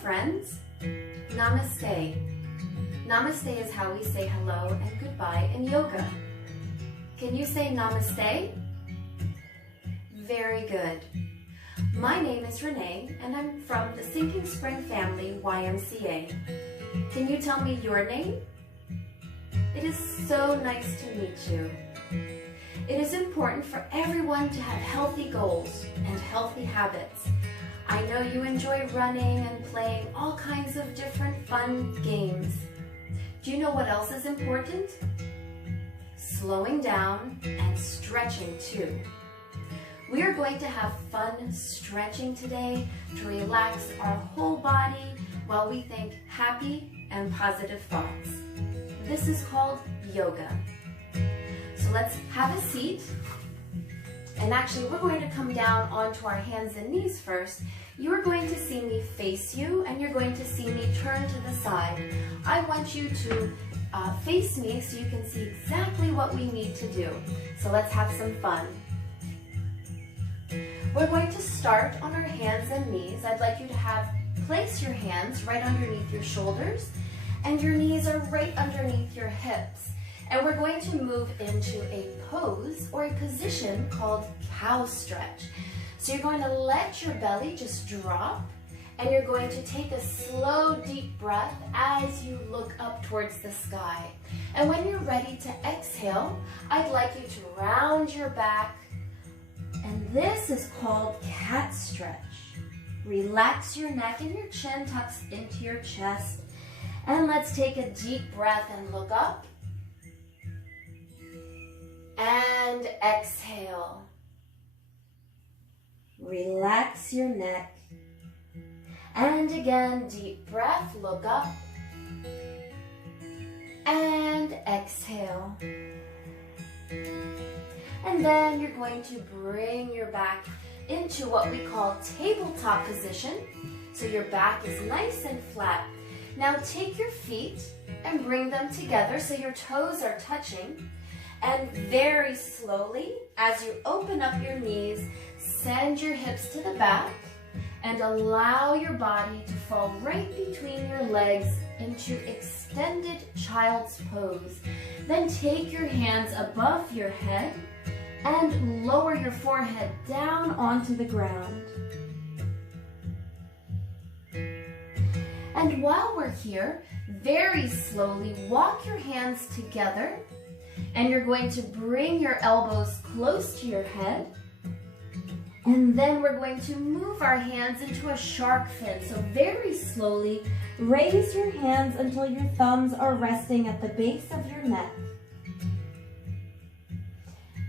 friends. Namaste. Namaste is how we say hello and goodbye in yoga. Can you say namaste? Very good. My name is Renee and I'm from the Sinking Spring Family YMCA. Can you tell me your name? It is so nice to meet you. It is important for everyone to have healthy goals and healthy habits. I know you enjoy running and playing all kinds of different fun games. Do you know what else is important? Slowing down and stretching too. We are going to have fun stretching today to relax our whole body while we think happy and positive thoughts. This is called yoga. So let's have a seat. And actually, we're going to come down onto our hands and knees first. You're going to see me face you, and you're going to see me turn to the side. I want you to face me so you can see exactly what we need to do. So let's have some fun. We're going to start on our hands and knees. I'd like you to place your hands right underneath your shoulders, and your knees are right underneath your hips. And we're going to move into a pose or a position called cow stretch. So you're going to let your belly just drop, and you're going to take a slow, deep breath as you look up towards the sky. And when you're ready to exhale, I'd like you to round your back, and this is called cat stretch. Relax your neck and your chin tucks into your chest. And let's take a deep breath and look up. And exhale. Relax your neck. And again, deep breath, look up. And exhale. And then you're going to bring your back into what we call tabletop position. So your back is nice and flat. Now take your feet and bring them together so your toes are touching. And very slowly, as you open up your knees, send your hips to the back and allow your body to fall right between your legs into extended child's pose. Then take your hands above your head and lower your forehead down onto the ground. And while we're here, very slowly walk your hands together, and you're going to bring your elbows close to your head. And then we're going to move our hands into a shark fin. So very slowly, raise your hands until your thumbs are resting at the base of your neck.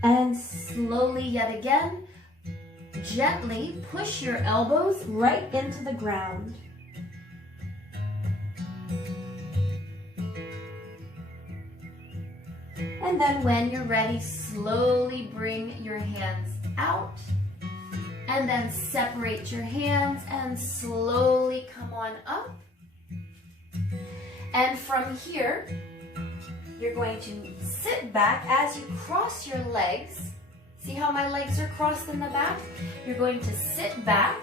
And slowly yet again, gently push your elbows right into the ground. And then when you're ready, slowly bring your hands out. And then separate your hands and slowly come on up. And from here, you're going to sit back as you cross your legs. See how my legs are crossed in the back? You're going to sit back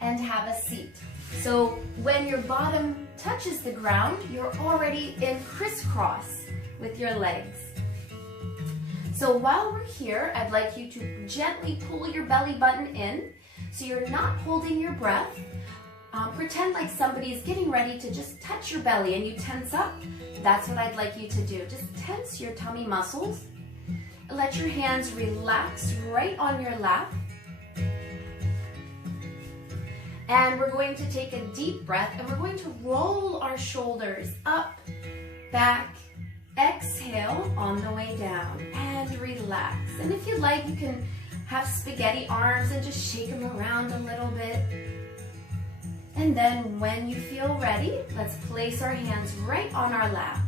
and have a seat. So when your bottom touches the ground, you're already in crisscross with your legs. So while we're here, I'd like you to gently pull your belly button in so you're not holding your breath. Pretend like somebody is getting ready to just touch your belly and you tense up. That's what I'd like you to do. Just tense your tummy muscles. Let your hands relax right on your lap. And we're going to take a deep breath and we're going to roll our shoulders up, back, exhale on the way down and relax. And if you'd like, you can have spaghetti arms and just shake them around a little bit. And then when you feel ready, let's place our hands right on our lap.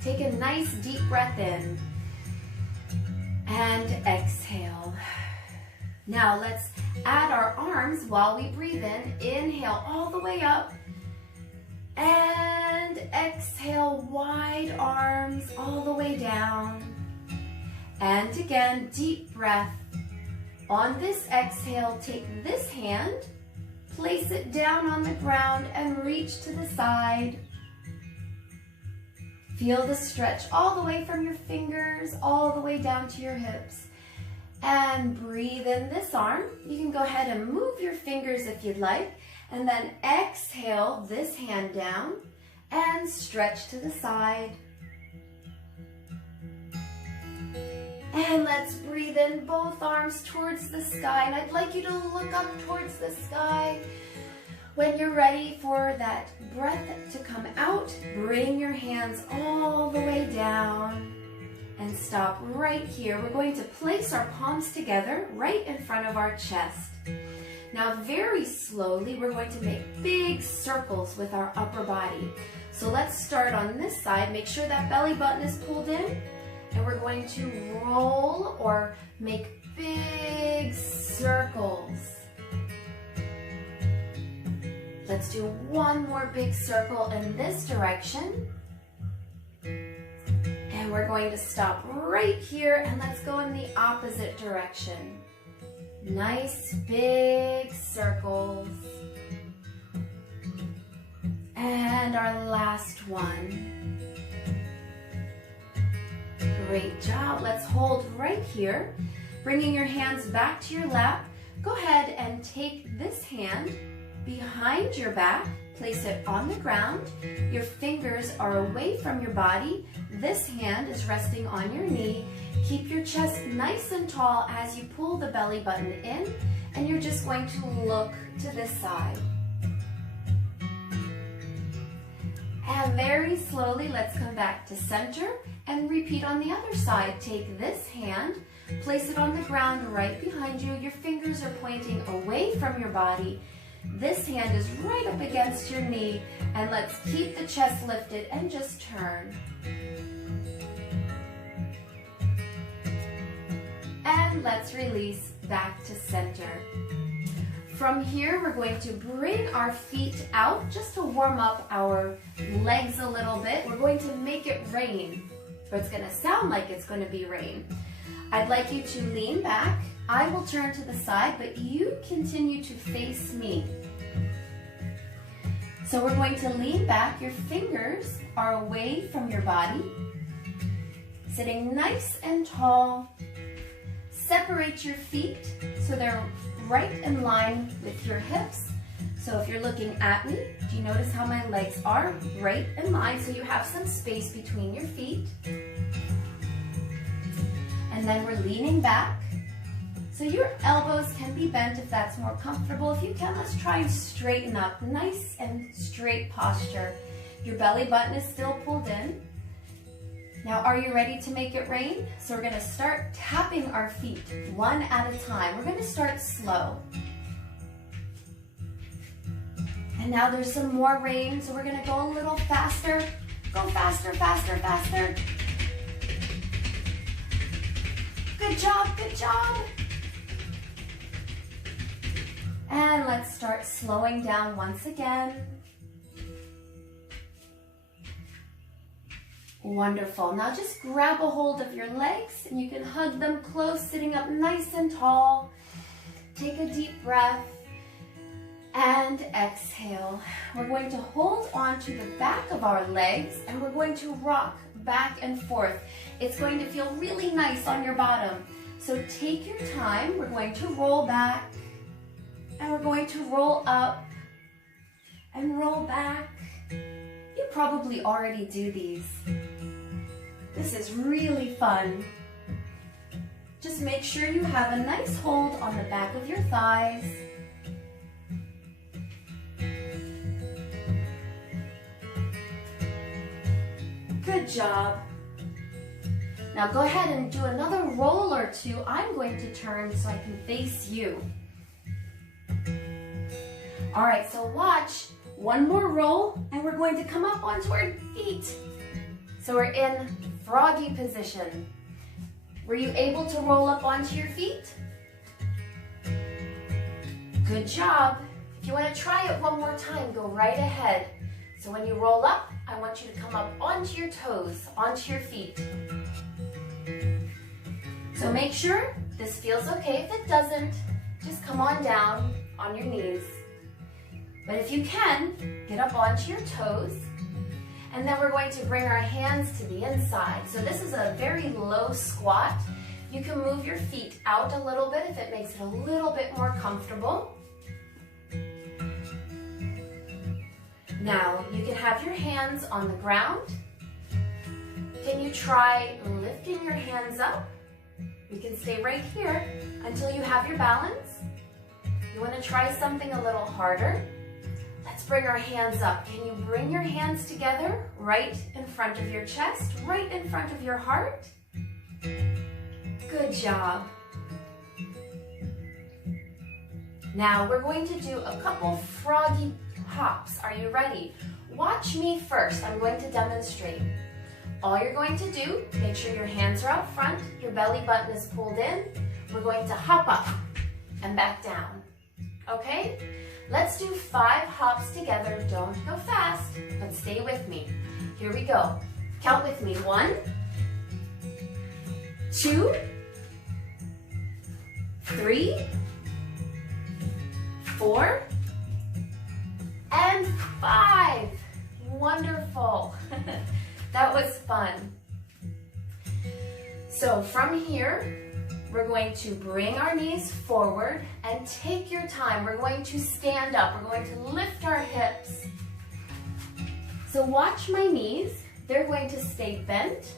Take a nice deep breath in and exhale. Now let's add our arms while we breathe in. Inhale all the way up and exhale, wide arms all the way down. And again, deep breath. On this exhale, take this hand, place it down on the ground and reach to the side. Feel the stretch all the way from your fingers, all the way down to your hips. And breathe in this arm. You can go ahead and move your fingers if you'd like. And then exhale this hand down and stretch to the side. And let's breathe in both arms towards the sky. And I'd like you to look up towards the sky. When you're ready for that breath to come out, bring your hands all the way down and stop right here. We're going to place our palms together right in front of our chest. Now very slowly, we're going to make big circles with our upper body. So let's start on this side. Make sure that belly button is pulled in. And we're going to roll or make big circles. Let's do one more big circle in this direction. And we're going to stop right here and let's go in the opposite direction. Nice big circles. And our last one. Great job. Let's hold right here. Bringing your hands back to your lap. Go ahead and take this hand behind your back, place it on the ground. Your fingers are away from your body. This hand is resting on your knee. Keep your chest nice and tall as you pull the belly button in, and you're just going to look to this side. And very slowly, let's come back to center and repeat on the other side. Take this hand, place it on the ground right behind you. Your fingers are pointing away from your body. This hand is right up against your knee, and let's keep the chest lifted and just turn. And let's release back to center. From here, we're going to bring our feet out just to warm up our legs a little bit. We're going to make it rain, or it's going to sound like it's going to be rain. I'd like you to lean back. I will turn to the side, but you continue to face me. So we're going to lean back. Your fingers are away from your body. Sitting nice and tall. Separate your feet so they're right in line with your hips. So if you're looking at me, do you notice how my legs are right in line? So you have some space between your feet. And then we're leaning back. So your elbows can be bent if that's more comfortable. If you can, let's try and straighten up. Nice and straight posture. Your belly button is still pulled in. Now, are you ready to make it rain? So we're gonna start tapping our feet one at a time. We're gonna start slow. And now there's some more rain, so we're gonna go a little faster. Go faster, faster, faster. Good job, good job. And let's start slowing down once again. Wonderful. Now just grab a hold of your legs and you can hug them close, sitting up nice and tall. Take a deep breath and exhale. We're going to hold on to the back of our legs and we're going to rock back and forth. It's going to feel really nice on your bottom. So take your time. We're going to roll back and we're going to roll up and roll back. You probably already do these. This is really fun. Just make sure you have a nice hold on the back of your thighs. Good job. Now go ahead and do another roll or two. I'm going to turn so I can face you. All right, so watch. One more roll, and we're going to come up onto our feet. So we're in froggy position. Were you able to roll up onto your feet? Good job. If you want to try it one more time, go right ahead. So when you roll up, I want you to come up onto your toes, onto your feet. So make sure this feels okay. If it doesn't, just come on down on your knees. But if you can, get up onto your toes. And then we're going to bring our hands to the inside. So this is a very low squat. You can move your feet out a little bit if it makes it a little bit more comfortable. Now, you can have your hands on the ground. Can you try lifting your hands up? You can stay right here until you have your balance. You want to try something a little harder? Let's bring our hands up. Can you bring your hands together right in front of your chest, right in front of your heart? Good job. Now we're going to do a couple froggy hops. Are you ready? Watch me first. I'm going to demonstrate. All you're going to do, make sure your hands are out front, your belly button is pulled in. We're going to hop up and back down. Okay? Let's do 5 hops together. Don't go fast, but stay with me. Here we go. Count with me. 1, 2, 3, 4, and 5. Wonderful. That was fun. So from here, we're going to bring our knees forward and take your time. We're going to stand up. We're going to lift our hips. So watch my knees. They're going to stay bent.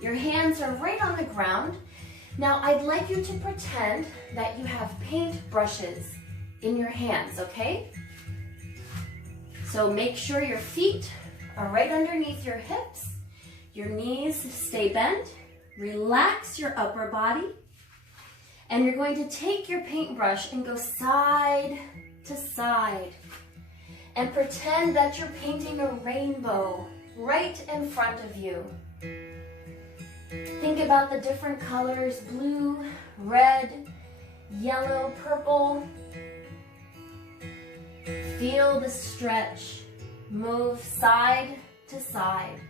Your hands are right on the ground. Now I'd like you to pretend that you have paint brushes in your hands, okay? So make sure your feet are right underneath your hips. Your knees stay bent. Relax your upper body. And you're going to take your paintbrush and go side to side. And pretend that you're painting a rainbow right in front of you. Think about the different colors: blue, red, yellow, purple. Feel the stretch. Move side to side.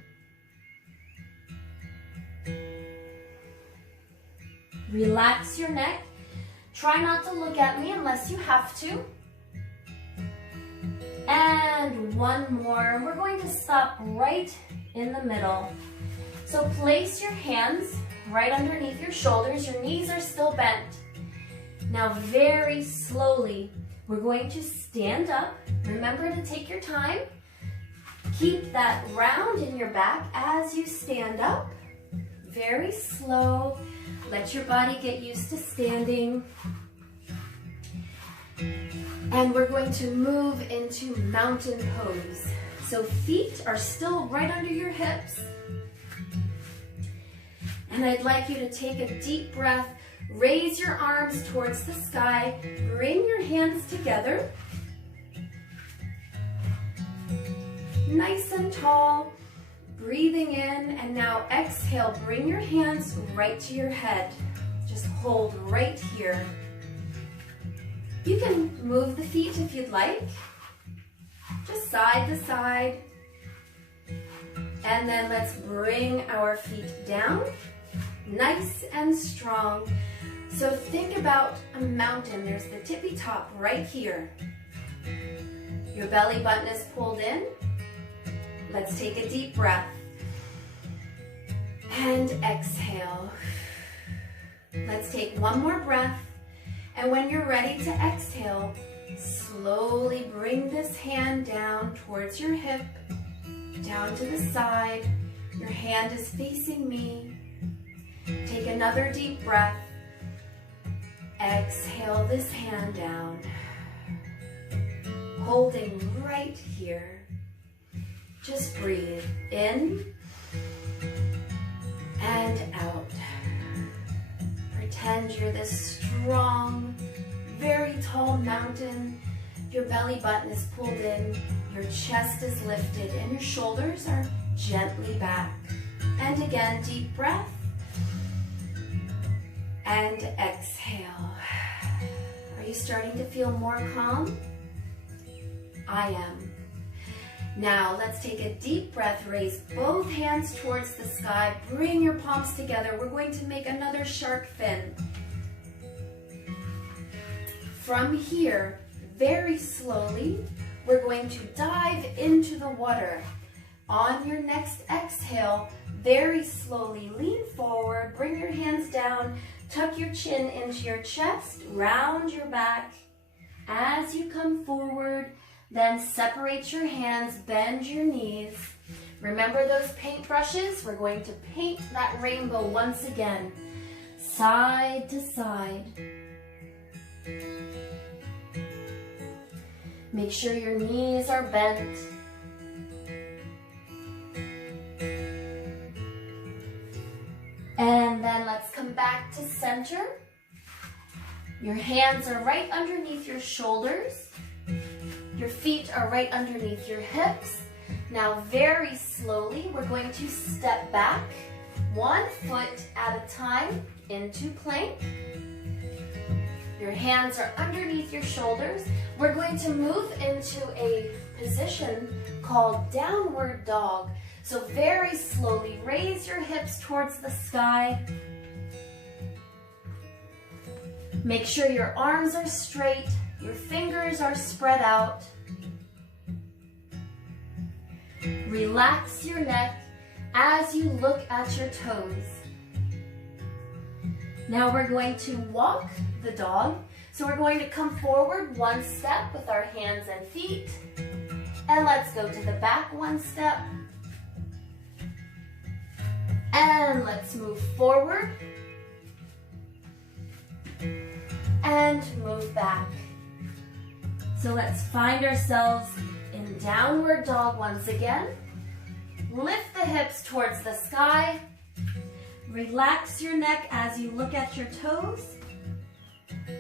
Relax your neck. Try not to look at me unless you have to. And one more. We're going to stop right in the middle. So place your hands right underneath your shoulders. Your knees are still bent. Now very slowly, we're going to stand up. Remember to take your time. Keep that round in your back as you stand up. Very slow. Let your body get used to standing. And we're going to move into mountain pose. So feet are still right under your hips. And I'd like you to take a deep breath. Raise your arms towards the sky. Bring your hands together. Nice and tall. Breathing in, and now exhale. Bring your hands right to your head. Just hold right here. You can move the feet if you'd like. Just side to side. And then let's bring our feet down. Nice and strong. So think about a mountain. There's the tippy top right here. Your belly button is pulled in. Let's take a deep breath. And exhale. Let's take one more breath. And when you're ready to exhale, slowly bring this hand down towards your hip, down to the side. Your hand is facing me. Take another deep breath. Exhale this hand down. Holding right here. Just breathe in and out. Pretend you're this strong, very tall mountain. Your belly button is pulled in, your chest is lifted, and your shoulders are gently back. And again, deep breath. And exhale. Are you starting to feel more calm? I am. Now let's take a deep breath. Raise both hands towards the sky. Bring your palms together. We're going to make another shark fin. From here, very slowly, we're going to dive into the water. On your next exhale, very slowly lean forward, bring your hands down, tuck your chin into your chest, round your back. As you come forward, then separate your hands, bend your knees. Remember those paintbrushes? We're going to paint that rainbow once again, side to side. Make sure your knees are bent. And then let's come back to center. Your hands are right underneath your shoulders. Your feet are right underneath your hips. Now very slowly, we're going to step back, 1 foot at a time into plank. Your hands are underneath your shoulders. We're going to move into a position called downward dog. So very slowly, raise your hips towards the sky. Make sure your arms are straight, your fingers are spread out. Relax your neck as you look at your toes. Now we're going to walk the dog. So we're going to come forward 1 step with our hands and feet. And let's go to the back 1 step. And let's move forward. And move back. So let's find ourselves in downward dog once again. Lift the hips towards the sky. Relax your neck as you look at your toes.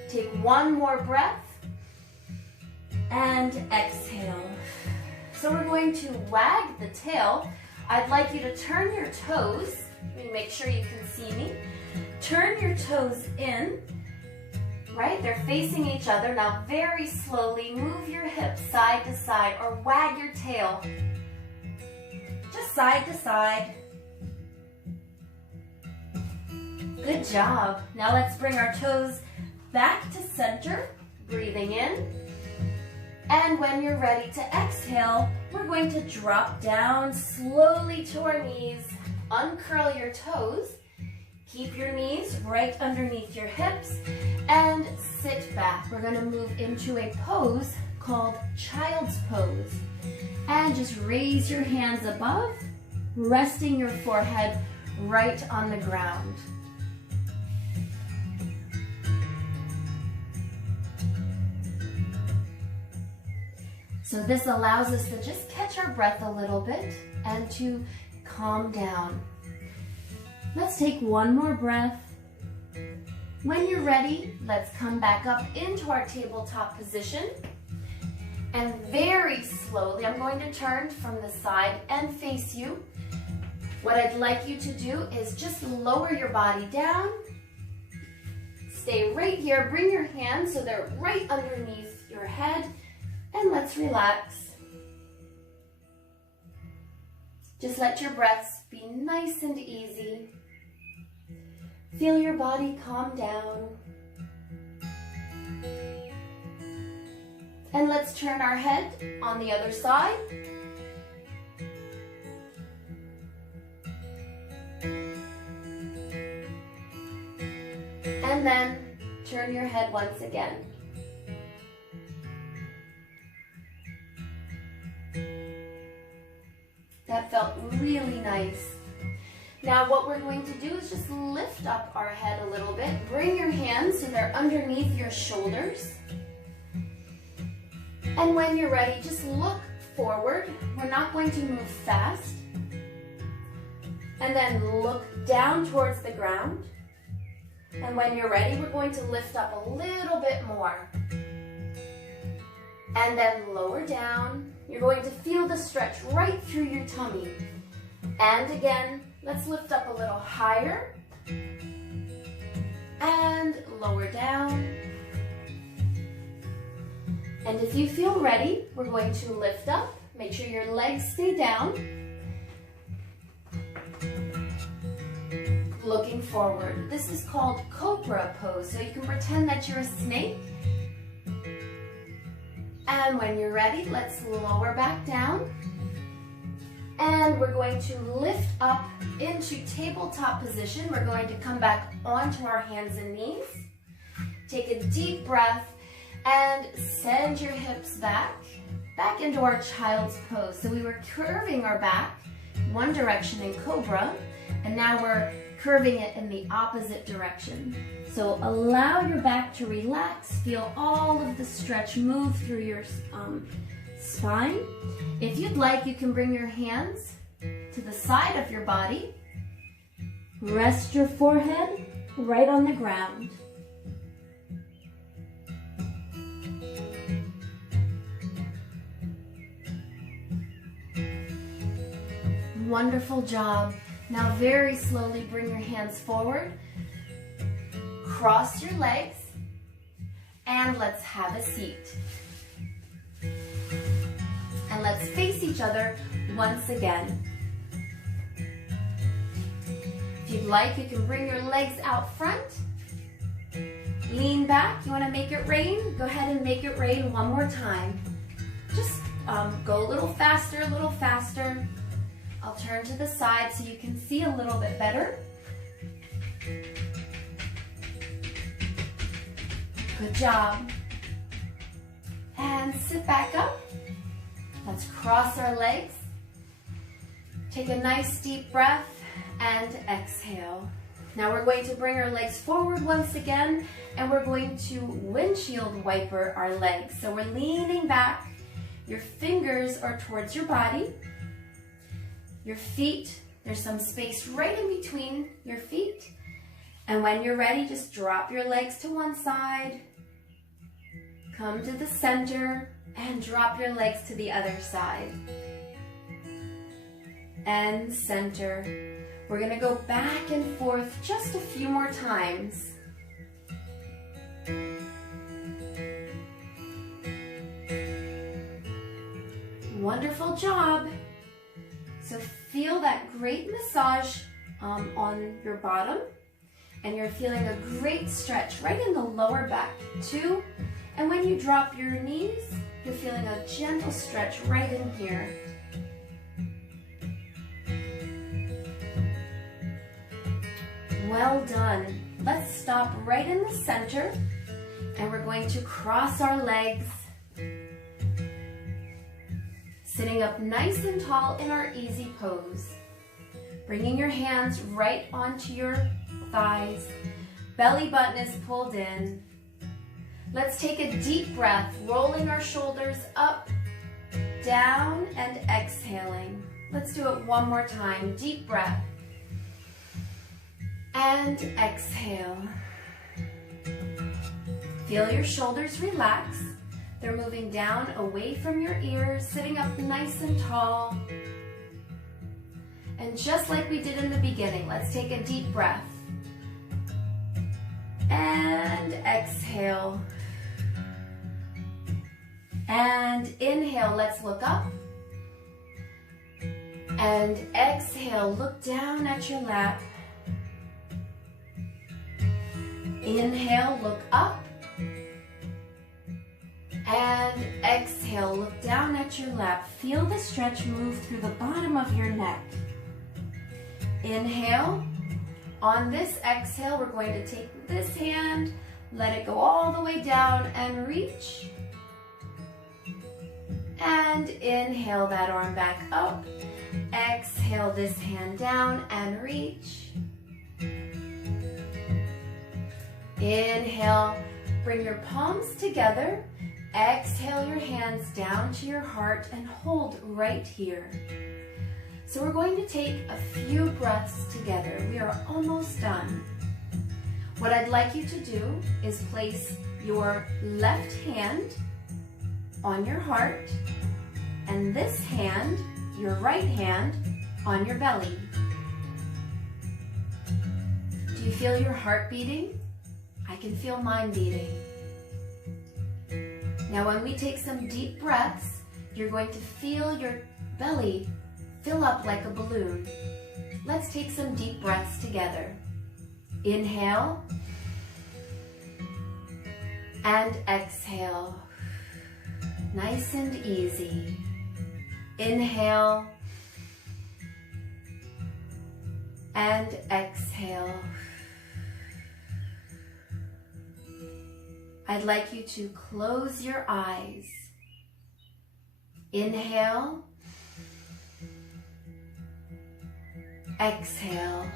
Take 1 more breath. And exhale. So we're going to wag the tail. I'd like you to turn your toes. Let me make sure you can see me. Turn your toes in. Right? They're facing each other. Now very slowly move your hips side to side or wag your tail. Just side to side. Good job. Now let's bring our toes back to center, breathing in. And when you're ready to exhale, we're going to drop down slowly to our knees. Uncurl your toes. Keep your knees right underneath your hips and sit back. We're going to move into a pose called child's pose. And just raise your hands above, resting your forehead right on the ground. So this allows us to just catch our breath a little bit and to calm down. Let's take 1 more breath. When you're ready, let's come back up into our tabletop position. And very slowly, I'm going to turn from the side and face you. What I'd like you to do is just lower your body down. Stay right here. Bring your hands so they're right underneath your head. And let's relax. Just let your breaths be nice and easy. Feel your body calm down. And let's turn our head on the other side. And then turn your head once again. That felt really nice. Now what we're going to do is just lift up our head a little bit. Bring your hands so they're underneath your shoulders. And when you're ready, just look forward. We're not going to move fast. And then look down towards the ground. And when you're ready, we're going to lift up a little bit more. And then lower down. You're going to feel the stretch right through your tummy. And again, let's lift up a little higher. And lower down. And if you feel ready, we're going to lift up. Make sure your legs stay down. Looking forward. This is called cobra pose. So you can pretend that you're a snake. And when you're ready, let's lower back down. And we're going to lift up into tabletop position. We're going to come back onto our hands and knees. Take a deep breath and send your hips back into our child's pose. So we were curving our back one direction in cobra, and now we're curving it in the opposite direction. So allow your back to relax. Feel all of the stretch move through your spine. If you'd like, you can bring your hands to the side of your body. Rest your forehead right on the ground. Wonderful job. Now very slowly bring your hands forward. Cross your legs and let's have a seat. And let's face each other once again. If you'd like, you can bring your legs out front. Lean back. You want to make it rain? Go ahead and make it rain one more time. Just go a little faster, a little faster. I'll turn to the side so you can see a little bit better. Good job. And sit back up. Let's cross our legs. Take a nice deep breath and exhale. Now we're going to bring our legs forward once again, and we're going to windshield wiper our legs. So we're leaning back. Your fingers are towards your body. Your feet, there's some space right in between your feet. And when you're ready, just drop your legs to one side. Come to the center and drop your legs to the other side. And center. We're going to go back and forth just a few more times. Wonderful job. So feel that great massage on your bottom, and you're feeling a great stretch right in the lower back too. And when you drop your knees, you're feeling a gentle stretch right in here. Well done. Let's stop right in the center, and we're going to cross our legs, sitting up nice and tall in our easy pose. Bringing your hands right onto your thighs. Belly button is pulled in. Let's take a deep breath, rolling our shoulders up, down, and exhaling. Let's do it one more time. Deep breath. And exhale. Feel your shoulders relax. They're moving down away from your ears, sitting up nice and tall. And just like we did in the beginning, let's take a deep breath. And exhale. And inhale, let's look up. And exhale, look down at your lap. Inhale, look up. And exhale, look down at your lap. Feel the stretch move through the bottom of your neck. Inhale. On this exhale, we're going to take this hand, let it go all the way down and reach. And inhale that arm back up. Exhale this hand down and reach. Inhale, bring your palms together. Exhale your hands down to your heart and hold right here. So we're going to take a few breaths together. We are almost done. What I'd like you to do is place your left hand on your heart and this hand, your right hand, on your belly. Do you feel your heart beating? I can feel mine beating. Now when we take some deep breaths, you're going to feel your belly fill up like a balloon. Let's take some deep breaths together. Inhale and exhale. Nice and easy. Inhale and exhale. I'd like you to close your eyes. Inhale, exhale.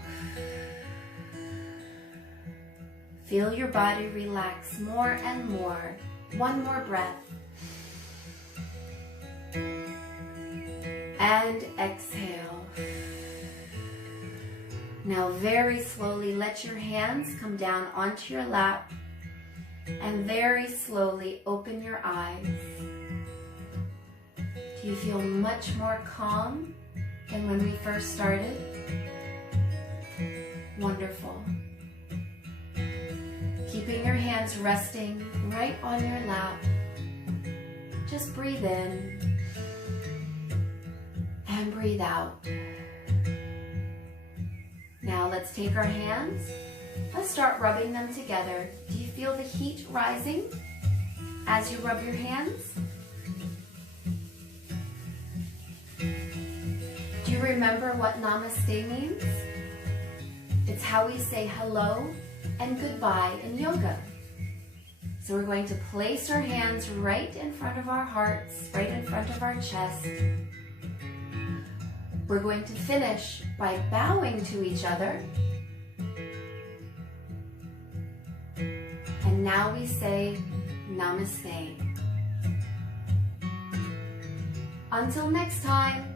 Feel your body relax more and more. One more breath. And exhale. Now very slowly let your hands come down onto your lap and very slowly open your eyes. Do you feel much more calm than when we first started? Wonderful. Keeping your hands resting right on your lap. Just breathe in and breathe out. Now let's take our hands. Let's start rubbing them together. Do you feel the heat rising as you rub your hands? Do you remember what Namaste means? It's how we say hello and goodbye in yoga. So we're going to place our hands right in front of our hearts, right in front of our chest. We're going to finish by bowing to each other. And now we say Namaste. Until next time.